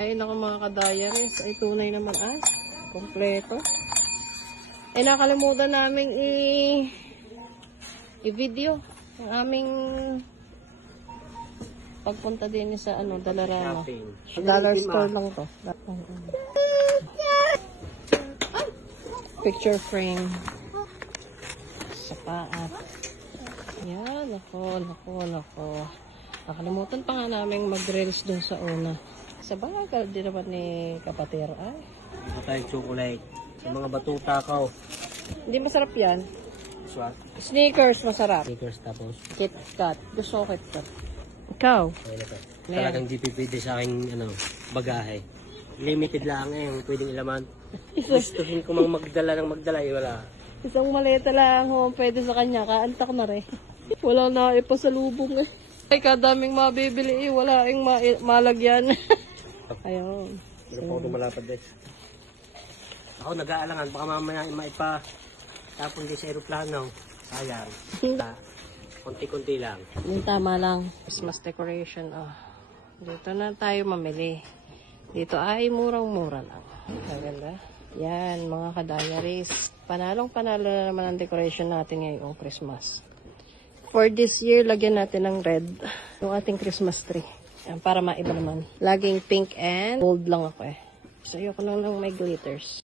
Ay, naku mga ka-diaries. Ay, tunay naman kompleto. Ay, nakalimutan namin i-video ang aming pagpunta din sa Dalarama. Dollar store lang to. Picture frame. Sapaat. Yan, nako. Nakalimutan pa nga namin mag-reels dun sa una. Sa bagal din naman ni kapatero. Ay. Ito tayong chocolate. Sa mga batuta ko. Hindi masarap yan. Swat. Sneakers masarap. Sneakers tapos. KitKat. Gusto ko KitKat. Ikaw? Talagang di pipili sa aking bagahe. Limited lang pwedeng ilaman. Gustuhin ko mang magdala wala. Isang maleta lang pwede sa kanya. Kaantak na rin. Wala na ipasalubong Ay, kadaming mabibili wala malagyan. Ayun. Pero pa ako malapad din. Ako nag-aalangan, baka mamaya tapon din sa aeroplano. Sayang. Konti-konti lang. Yung tama lang. Christmas decoration. Dito na tayo mamili. Dito ay murang-mura lang. Maganda. Yan, mga ka-diaries. Panalong-panalo na naman ang decoration natin ngayong Christmas. For this year, lagyan natin ng red yung ating Christmas tree. Yan, para maiba naman. Laging pink and gold lang ako So, ayoko lang may glitters.